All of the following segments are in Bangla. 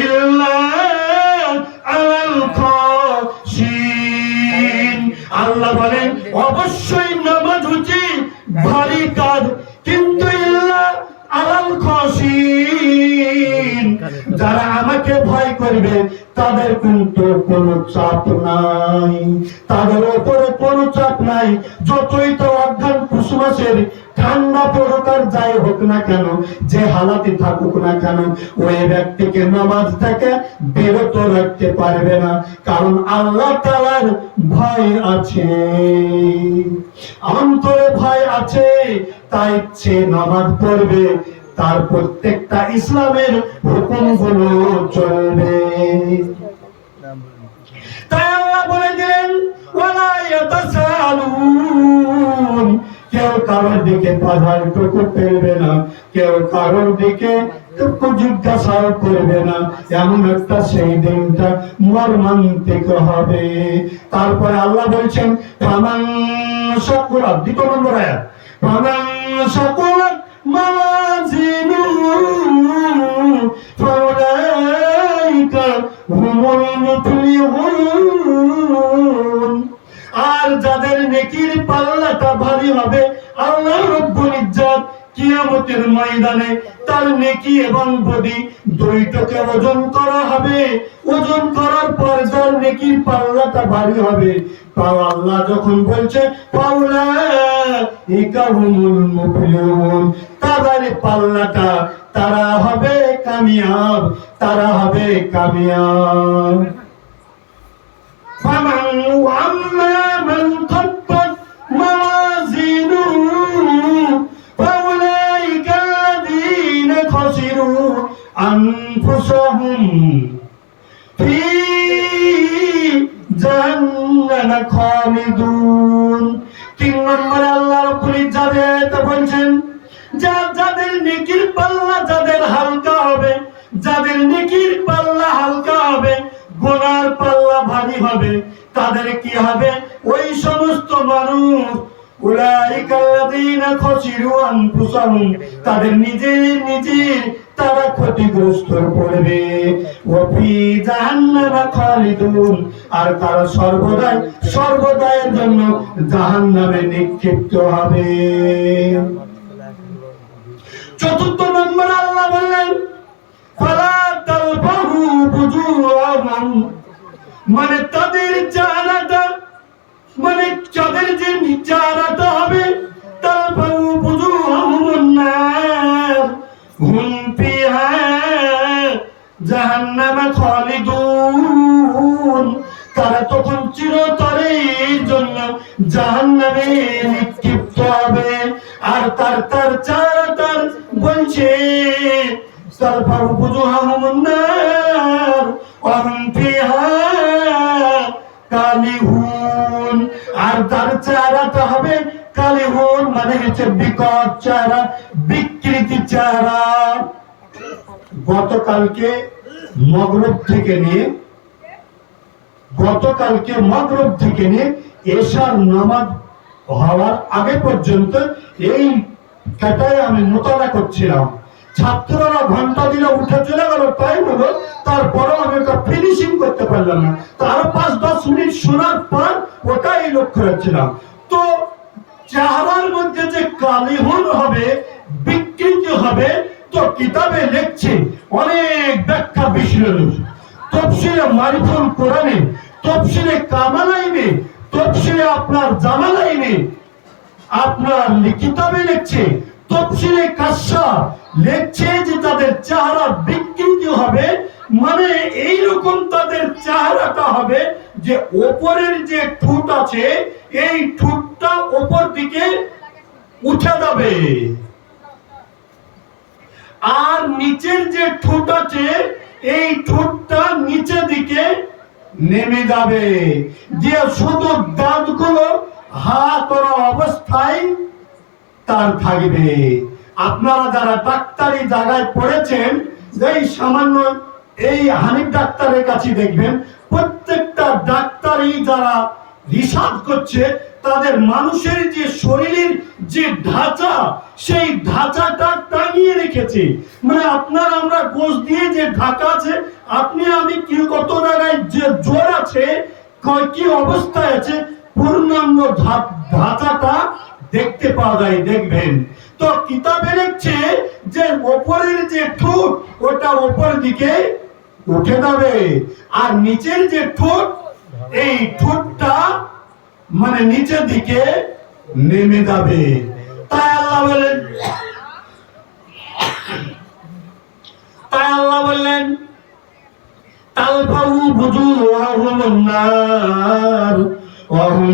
ইল্লা على খাশিন আল্লাহ বলেন, অবশ্যই নামাজ হচ্ছে ভারী কাজ, কিন্তু ইল্লা আলাল খসিন। যারা আমাকে ভয় করবে তাদের কিন্তু কোনো চাপ নাই। তাদের ওপরে কোনো চাপ নাই। যতই তো অজ্ঞান কুসুমাসের ঠান্ডা পড়ুক আর যাই হোক না কেন, যে হালাতে থাকুক না কেন, ওই ব্যক্তিকে নামাজ থেকে বিরত রাখতে পারবে না। কারণ আল্লাহ তালার ভয় আছে। অন্তরে ভয় আছে, তাই সে নামাজ পড়বে। তার প্রত্যেকটা ইসলামের হুকুমগুলো চলবে। তাই আল্লাহ বলে দিলেন কেউ কারোর দিকে পাধার টুকু ফেলবে না, কেউ কারোর দিকে জিজ্ঞাসাও করবে না। এমন একটা সেই দিনটা মর্মান্তিক হবে। তারপরে আল্লাহ বলছেন, ফামান শাকুরা দ্বিতীয় নম্বর আয়াত, ফামান শাকুরা মাজিনু নেকির পাল্লাটা ভারী হবে। আল্লাহ রব্বুল ইজ্জত কিয়ামতের ময়দানে তার নেকি এবং বদি দুইটাকে ওজন করা হবে। ওজন করার পর তার নেকির পাল্লাটা ভারী হবে, তাও আল্লাহ যখন বলছে পাল্লা ইকাহুমুল মুফলিহুন তাদের পাল্লাটা তারা হবে কামিয়াব, তারা হবে কামিয়াব। ফামান ওয়াম أنفسهم في جهنم خالدون তিন নম্বরে আল্লাহ রব্বুল ইজ্জাত বলছেন যা যাদের নেকির পাল্লা যাদের হালকা হবে যাদের নেকির পাল্লা হালকা হবে গোনার পাল্লা ভারী হবে তাদের কি হবে ওই সমস্ত মানুষ উলাইকা আল্লাযীনা খাসিরু আনফুসাহুম তাদের নিজের নিজের তারা ক্ষতিগ্রস্ত পড়বে আর তারা সর্বদাই সর্বদায়ের জন্য নিক্ষিপ্ত হবে। চতুর্থ নম্বর আল্লাহ বললেন মানে তাদের চেহারাটা মানে তাদের যে চেহারাটা হবে কালিহুন। আর তার চেহারাটা হবে কালিহুন মানে হচ্ছে বিকট চেহারা, বিকৃতি চেহারা। গতকালকে মগরব থেকে নিয়ে, গতকালকে মগরব থেকে নিয়ে এশার নামাজ হওয়ার আগে পর্যন্ত এই কাটায় আমি মোতালা করছিলাম। ছাত্ররা ঘণ্টা দিলে উঠে চলে গেল টাইম হলো তারপরেও আমি ওটা ফিনিশিং করতে পারলাম না। তো আরও পাঁচ শোনার পর ওটাই লক্ষ্য রাখছিলাম। তো চেহারার মধ্যে যে কালিহন হবে, বিকৃতি হবে, তো কিতাবে লিখছে অনেক ব্যাখ্যা বিশ্লেষণ। তফসিলে মারিফুল কোরআনে, তফসিলে কামালাইনে, তফসিলে আপনার জামালাইনে আপনার কিতাবে লিখছে, তফসিলে কাশা লিখছে যে তাদের চেহারা বিকৃতি হবে মানে এই রকম তাদের চেহারাটা হবে যে ওপরের যে ঠোঁট আছে, এই ঠোঁটটা ওপর দিকে উঠে যাবে। আর নিচের যে ঠোঁট আছে, এই ঠোঁটটা নিচে দিকে নেমে যাবে। যে শুধু দাঁতগুলো হা করা অবস্থায় তার থাকবে। আপনারা যারা ডাক্তারি জায়গায় পড়েছেন, এই সামান্য এই হানিফ ডাক্তারের কাছে দেখবেন, প্রত্যেকটা ডাক্তারই যারা রিসার্চ করছে, তাদের মানুষের যে শরীরের যে ঢাঁচা, সেই ঢাঁচাটা টাঙিয়ে রেখেছে। মানে আপনার আমরা কোষ দিয়ে যে ঢাকা আছে, আপনি, আমি কি, কত জায়গায় যে জোর আছে ক- অবস্থায় আছে, পূর্ণাঙ্গ ঢাঁচাটা দেখতে পাওয়া যায়, দেখবেন। তো কিতাবে লিখছে যে ওপরের যে ঠোঁট, ওটা ওপর দিকে উঠে যাবে। আর নিচের যে ঠোঁট, এই ঠোঁটটা মানে নিচের দিকে নেমে যাবে। তাই আল্লাহ বললেন, তাই আল্লাহ বললেন, তালফাউ বুজু ওয়াহুমুন নার ওয়াহুম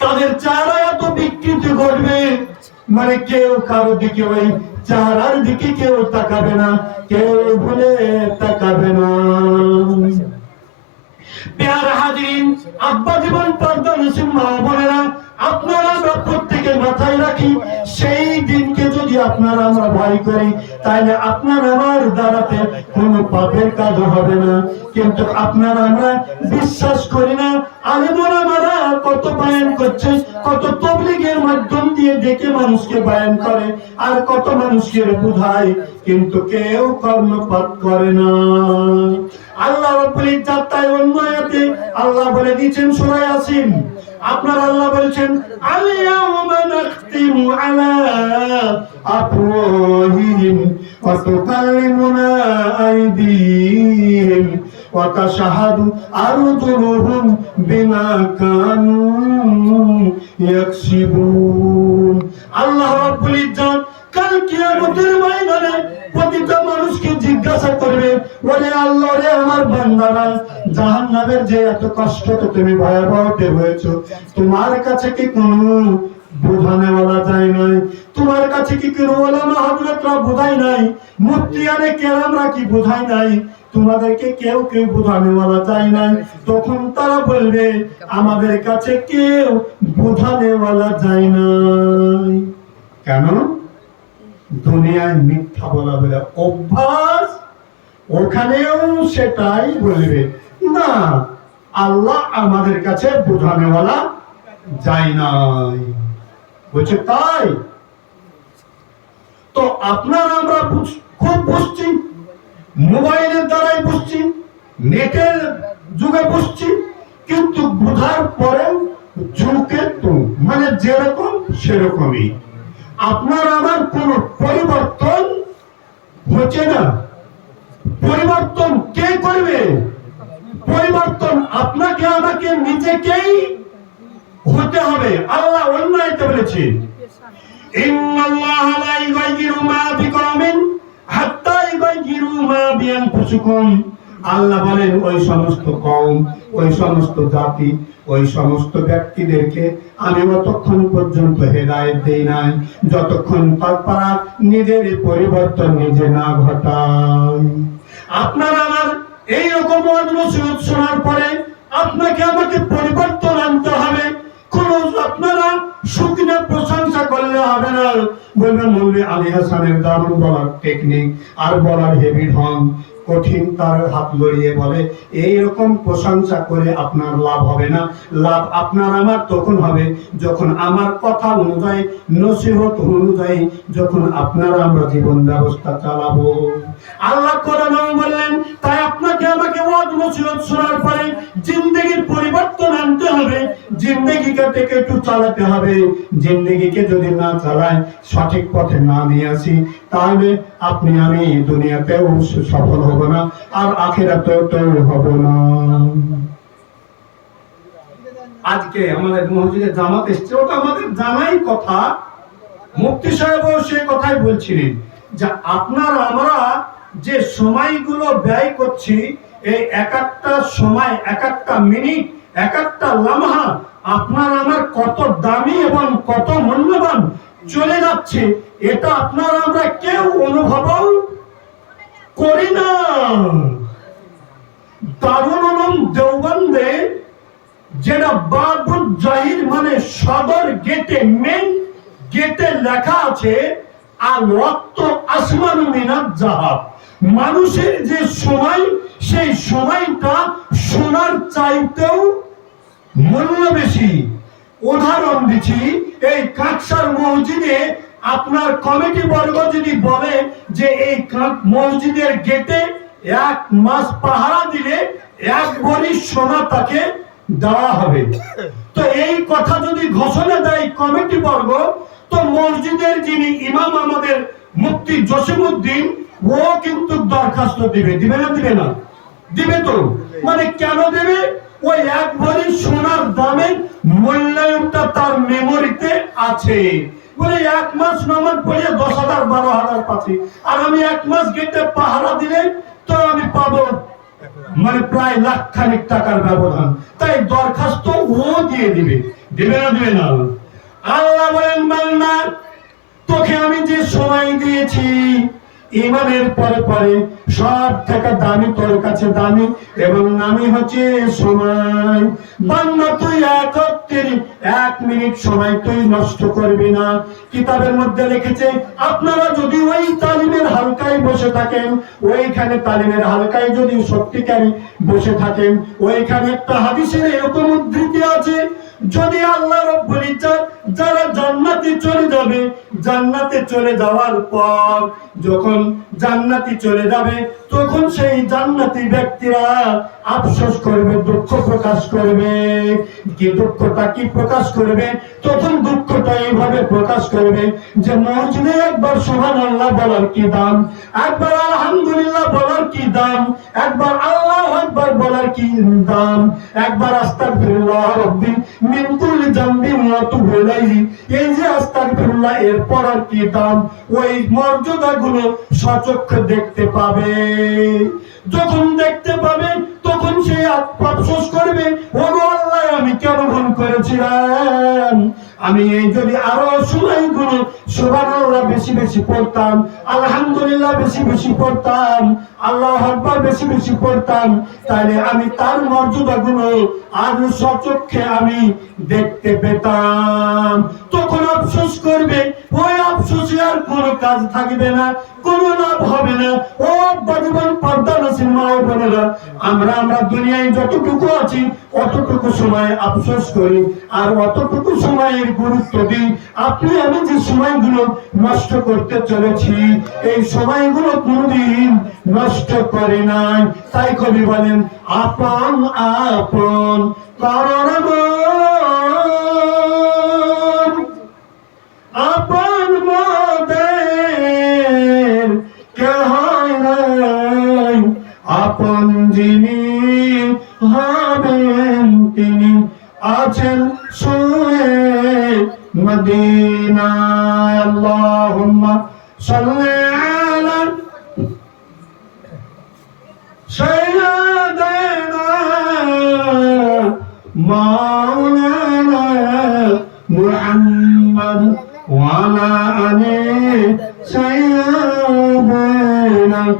তাদের চারা এত বিকৃতি ঘটবে মানে কেউ কারও দিকে ওই চেহারার দিকে কেউ তাকাবে না, কেউ ভুলে তাকাবে না। পেয়ারা হাজিরিন, আব্বা জীবন পর্দার মা বোনেরা, আপনারা আমরা প্রত্যেকে মাথায় রাখি, সেই দিনকে যদি আপনারা আমরা ভয় করি তাহলে আপনার আমার দ্বারাতে কোনো পাপের কাজ হবে না। কিন্তু আপনার আমরা বিশ্বাস করি না আলেমর আমরা কত পায়ন করছে, কত তবলিগের মাধ্যম দিয়ে ডেকে মানুষকে বায়ান করে, আর কত মানুষকে বুঝায়, কিন্তু কেউ কর্ণপাত করে না। আল্লাহ রাব্বুল ইজ্জাত তাই আল্লাহ বলে দিয়েছেন সূরা ইয়াসিন আপনার আল্লাহ বলছেন আলিয়াউমা নাখতিমু আলা আফওয়াহিহিম ওয়া তুকাল্লিমুনা আইদিহিম ওয়া তাশহাদু আরজুলুহুম বিমা কানু ইয়াকসিবুন আল্লাহ রাব্বুল ইজ্জাত কাল কিয়ামতের ময়দানে মানুষকে জিজ্ঞাসা করবে বলে আল্লাহ রে আমার বান্দারা, জাহান্নামের যে এত কষ্ট তো তুমি ভয়াবহতে হয়েছো তোমার কাছে কি কোনো বোঝানে বলা যায় নাই? তোমার কাছে কি কোনো ওলামা হযরতরা বোঝাই নাই? কেরামরা কি বোঝাই নাই? তোমাদেরকে কেউ কেউ বোঝানে বলা যায় নাই। তখন তারা বলবে, আমাদের কাছে কেউ বোঝানে বলা যায় নাই। কেন? দুনিয়ায় মিথ্যা বলা বলে অভ্যাস, ওখানেও সেটাই বলবে। না, আল্লাহ আমাদের কাছে বোঝানেওয়ালা যায় নাই। বলছে তাই? তো আপনার আমরা খুব বুঝছি। মোবাইলের দ্বারাই বুঝছি, নেটের যুগে বুঝছি, কিন্তু বোঝার পরেও যুগে তো মানে যেরকম সেরকমই। আপনার আমার কোন পরিবর্তন হচ্ছে না। পরিবর্তন কে করবে? পরিবর্তন আপনাকে, আমাকে নিজেকেই হতে হবে। আল্লাহ অন্য আয়াতে বলেছে মা বিআনফুসিকুম আল্লাহ বলেন, ওই সমস্ত কওম ওই সমস্ত জাতি, ওই সমস্ত ব্যক্তিদেরকে আমি অতক্ষণ পর্যন্ত হেদায়েত দেই নাই। যতক্ষণ তারা নিজের পরিবর্তন নিজে না ঘটায়। আপনার আমার এই রকম নসিহত শোনার পরে আপনাকে আমাকে পরিবর্তন শুকনা প্রশংসা করলে হবে না। বলবেন মৌলী আলী হাসানের দারুণ বলার টেকনিক আর বলার হেভি ঢং। কঠিন তার হাত লড়িয়ে বলে এই রকম প্রশংসা করে আপনার লাভ হবে না। লাভ আপনার আমার তখন হবে যখন আমার কথা অনুযায়ী, নসিহত অনুযায়ী যখন আপনারা আমরা জীবন ব্যবস্থা চালাবো। আল্লাহ কোরআন বললেন, তাই আপনাকে আমাকে নসিহত শোনার পরে জিন্দগির পরিবর্তন আনতে হবে। জিন্দগিকে থেকে একটু চালাতে হবে। জিন্দগিকে যদি না চালায়, সঠিক পথে না নিয়ে আসি, তাহলে আপনি, আমি দুনিয়াতেও সফল হব না, আর আখেরাতেও তো হব না। আজকে আমাদের মসজিদে জামাত এসছে। ওটা আমাদের জানাই কথা। মুফতি সাহেবও সে কথাই বলছিলেন যে, আপনার, আমরা যে সময়গুলো ব্যয় করছি এই এক একটা সময়, এক একটা মিনিট, এক একটা লামহা আপনার আমার কত দামি এবং কত মূল্যবান চলে যাচ্ছে, এটা আপনার আমরা কেউ অনুভবও করি না। উলুম দেওবন্দে, যেটা বাবুল জাহির মানে সদর গেটে মেন গেটে লেখা আছে আর রক্ত আসমান মিনাত জাহাব। মানুষের যে সময়, সেই সময়টা সোনার চাইতেও মূল্য বেশি। উদাহরণ দিচ্ছি, এই কাকসার মসজিদে আপনার কমিটি বর্গ যদি বলে যে এই মসজিদের গেটে এক মাস পাহারা দিলে এক ভরি সোনা তাকে দেওয়া হবে। তো এই কথা যদি ঘোষণা দেয় কমিটি বর্গ, তো মসজিদের যিনি ইমাম আমাদের মুফতি জসিমউদ্দিন ও কিন্তু দরখাস্ত দিবে দিবে না দিবে না? দিবে তো। মানে কেন দেবে? ওই এক ভরি সোনার দামের মূল্যায়নটা তার মেমোরিতে আছে। বলে এক মাস নামাজ পড়িয়ে দশ হাজার, বারো হাজার পাচ্ছি। আর আমি এক মাস গেটে পাহারা দিলে তো আমি পাবো। মানে প্রায় লাখ খানিক টাকার ব্যবধান। তাই দরখাস্ত ও দিয়ে দিবে। দিবে না দিবে না? আল্লাহ বলেন, বান্দা, তোকে আমি যে সময় দিয়েছি ইমানের পরে পরে সব থেকে দামি তোর কাছে দামি এবং নামি হচ্ছে সময়। বান্দা, তুই একত্রিশ, এক মিনিট সময় তুই নষ্ট করবি না। কিতাবের মধ্যে লিখেছে, আপনারা যদি ওই তালিমের হালকায় বসে থাকেন, ওইখানে তালিমের হালকায় যদি সত্যিকারী বসে থাকেন, ওইখানে একটা হাদিসের এরকম উদ্ধৃতি আছে যদি আল্লাহ রব্বুল ইজ্জত যারা জান্নাতে চলে যাবে, জান্নাতে চলে যাওয়ার পর যখন জান্নাতি চলে যাবে, তখন সেই জান্নাতি ব্যক্তিরা আফসোস করবে, দুঃখ প্রকাশ করবে। কি দুঃখটা কি প্রকাশ করবে? তখন দুঃখটা এইভাবে প্রকাশ করবে যে মসজিদে একবার সুবহানাল্লাহ বলার কি দাম? একবার আলহামদুলিল্লাহ বলার কি দাম? একবার আল্লাহ একবার বলার কি দাম? একবার আস্তাগফিরুল্লাহ রাব্বি মিন ওয়া এই যে আস্তাগফিরুল্লাহ কি ওই মর্যাদাগুলো দেখতে পাবে। যখন দেখতে পাবে, তখন সে আফসোস করবে আল্লাহ, আমি কেন ভুল করেছিলাম? আমি এই যদি আরও সময়গুলো সুবহানাল্লাহ বেশি বেশি পড়তাম, আলহামদুলিল্লাহ বেশি বেশি পড়তাম, আল্লাহ আকবার বেশি বেশি পড়তাম তাহলে আমি তার মর্যাদা মর্যাদাগুলো আরও সচক্ষে আমি দেখতে পেতাম। তখন আফসোস করবে, ওই আফসোসে আর কোনো কাজ থাকবে না, কোনো লাভ হবে না। ও বাজীবন পর্দা নাসির মা বোনেরা, আমরা আমরা দুনিয়ায় যতটুকু আছি, অতটুকু সময় আফসোস করি। আর অতটুকু সময়ের গুরুত্ব দিই। আপনি, আমি যে সময়গুলো নষ্ট করতে চলেছি, এই সময়গুলো কোনদিন নষ্ট করে নাই। তাই কবি বলেন, আপন আপন করণ আপন মদের কেহ নাই। আপন যিনি হবেন তিনি আছেন শুয়ে মদিনায়। আল্লাহুম্মা সাল্লি আলা সাইয়্যিদানা মা وعلى آل سيدنا مولانا